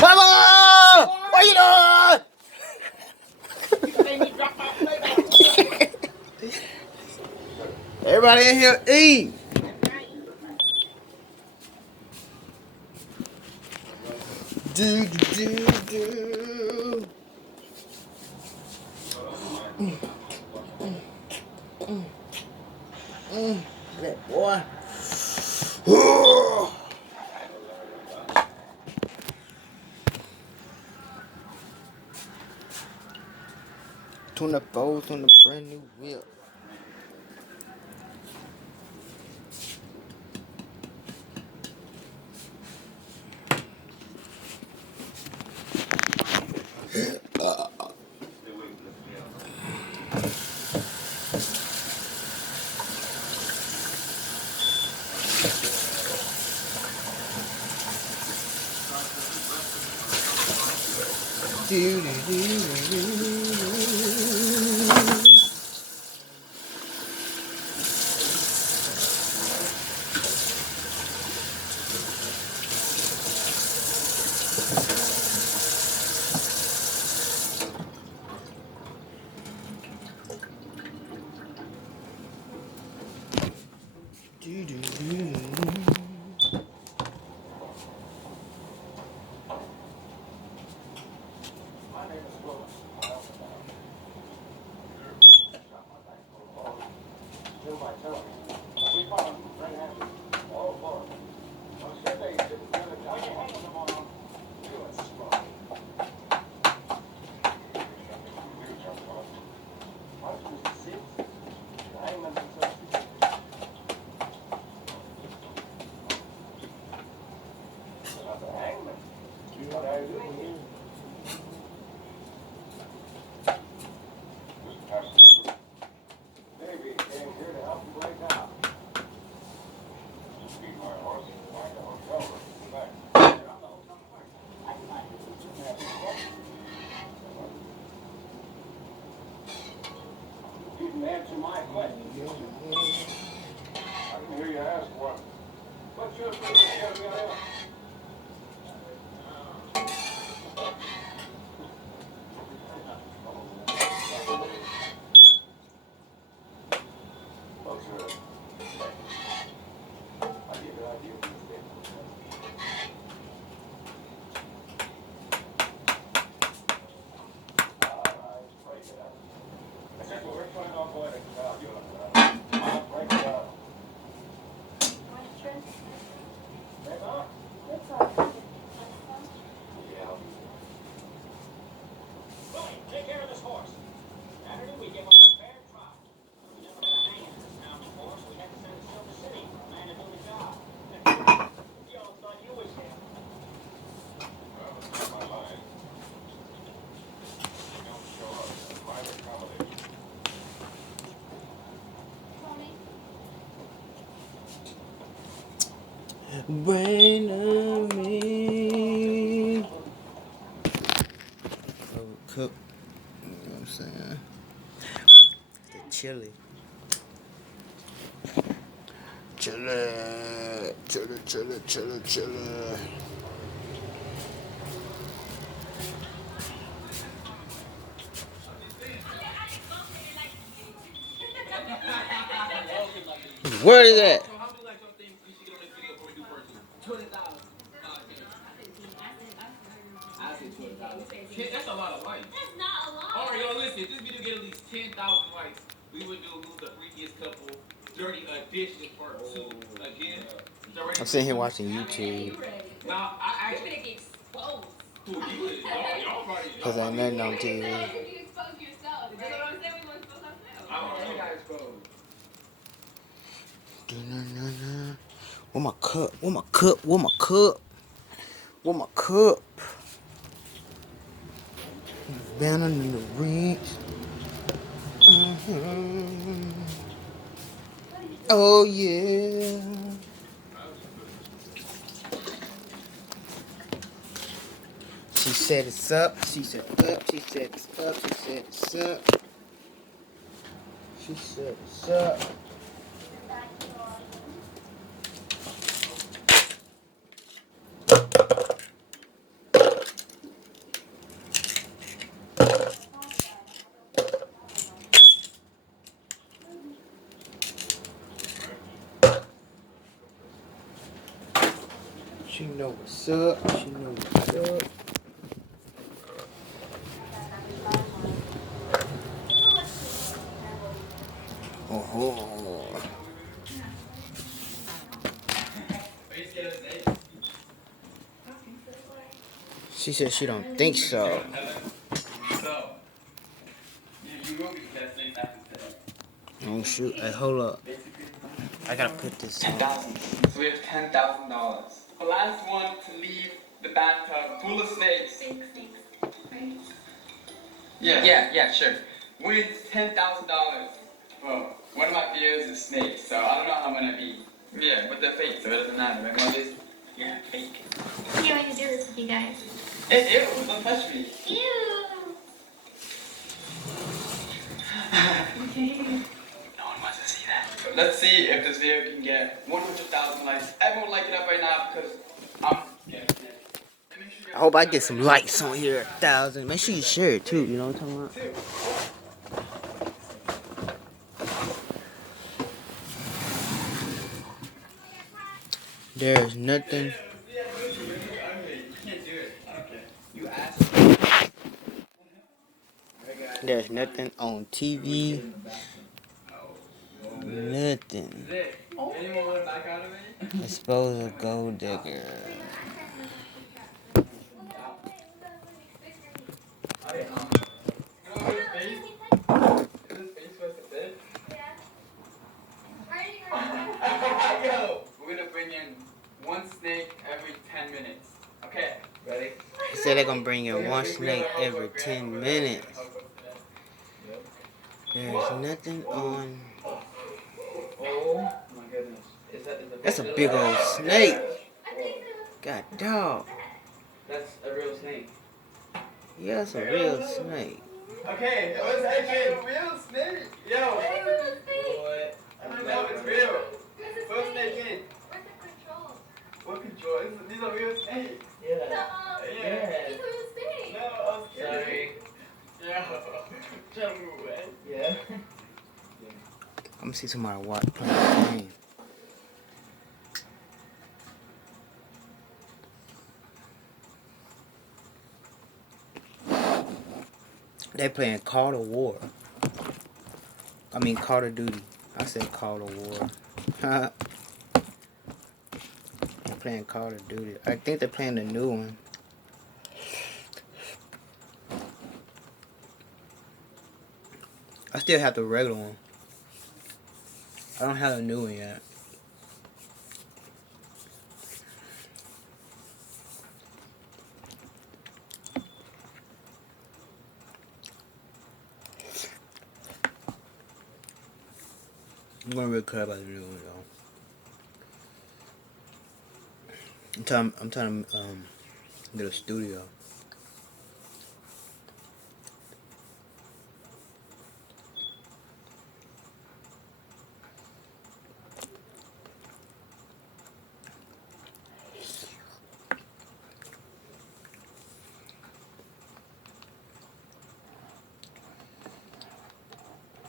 Mama! What you doing? Everybody in here eat. Do do do. That boy. Tuna folds on the brand new whip. Do do do do. Answer my question. I can hear you ask one. What's your favorite? Take care of this horse. Saturday we give him a fair trial. We never got a hang in this town before, so we had to send to Silver City for a man to do the job. You all thought you was him. Well, it's not my line. You don't show up. Minor accommodation. Rain on me. Overcooked. You know what I'm saying? The chili. Chili. Where is that? That's a lot of likes. That's not a lot. Alright, y'all listen. If this video get at least 10,000 likes, we would do Who's the Freakiest Couple Dirty Edition Part 2 again. I'm sitting here watching YouTube. Now, I actually get exposed. Who you is? Y'all probably. Because ain't nothing on TV. You expose yourself. Right? You know what I'm saying? We want to expose ourselves. I don't know. You got exposed. Where my cup? Down in the reach. Oh yeah. She said it's up. She said up. She said it's up. She said it's up. She said it's up. She know what's up. She know what's up. Oh. She said she don't think so. Oh shoot! Hey, hold up. I gotta put this on. 10,000. So we have $10,000. The last one to leave the bathtub full of snakes. Big snakes, right? Yeah, sure. Wins $10,000. Well, one of my fears is snakes, so I don't know how I'm gonna be. Yeah, but they're fake, so it doesn't matter, right, Moses? Yeah, fake. I can't wait to do this with you guys. Ew, don't touch me. Ew! No one wants to see that. Let's see if this video can get 100,000 likes. Everyone like it up right now because I'm getting it. I hope I get some likes on here. 1,000. Make sure you share it too. You know what I'm talking about? There's nothing. There's nothing on TV. Nothing. I suppose a gold digger. We're gonna bring in one snake every 10 minutes. Okay, ready? He said they're gonna bring in one snake every 10 minutes. There's nothing on. Oh my goodness. That's a big old snake. God dog. That's a real snake. Yeah, that's a real snake. Okay, what's that? A real snake? Yo. What? I don't know if it's real. First snake in. Where's the control? What control? These are real snakes. Yeah. Yeah. It's a real snake. No, I'm sorry. Yeah. Yeah. I'm gonna see somebody watch play the game. They playing Call of War. I mean Call of Duty. I said Call of War. They're playing Call of Duty. I think they're playing the new one. I still have the regular one. I don't have the new one yet. I'm gonna really care about the new one though. I'm trying to get a studio.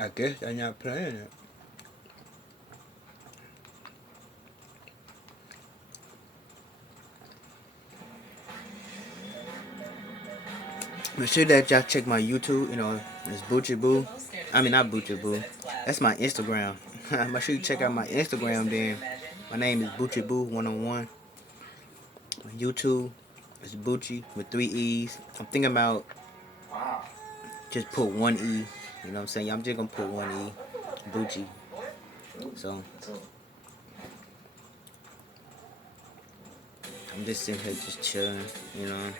I guess they're not playing it. Make sure that y'all check my YouTube. You know, it's Boochie Boo. I mean, not Boochie Boo. That's my Instagram. Make sure you check out my Instagram then. My name is Boochie Boo 101. My YouTube is Boochie with 3 E's. I'm thinking about just put 1 E. You know what I'm saying? I'm just gonna put 1 E. Boochie. So I'm just sitting here just chilling, you know.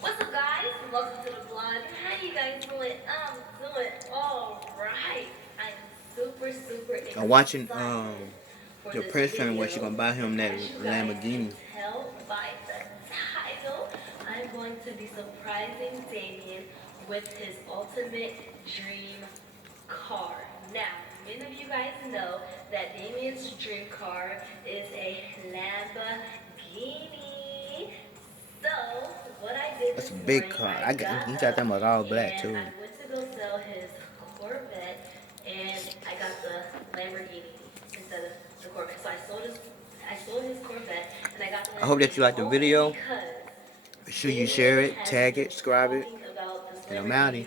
What's up, guys? Welcome to the vlog. How you guys doing? I'm doing all right. I'm super excited. I'm watching the Prince family where she gonna buy him that Lamborghini. Tell by the title, I'm going to be surprising Damien with his ultimate dream car. Now, many of you guys know that Damien's dream car is a Lamborghini. So, what I did That's a this big morning, car. He got got them up all black and too. I went to go sell his Corvette, and I got the Lamborghini. It's instead of the Corvette. So I sold his Corvette, and I got the I hope that you liked the video. because Make sure you share it, tag it, subscribe it, talking about the and I'm celebrity outie.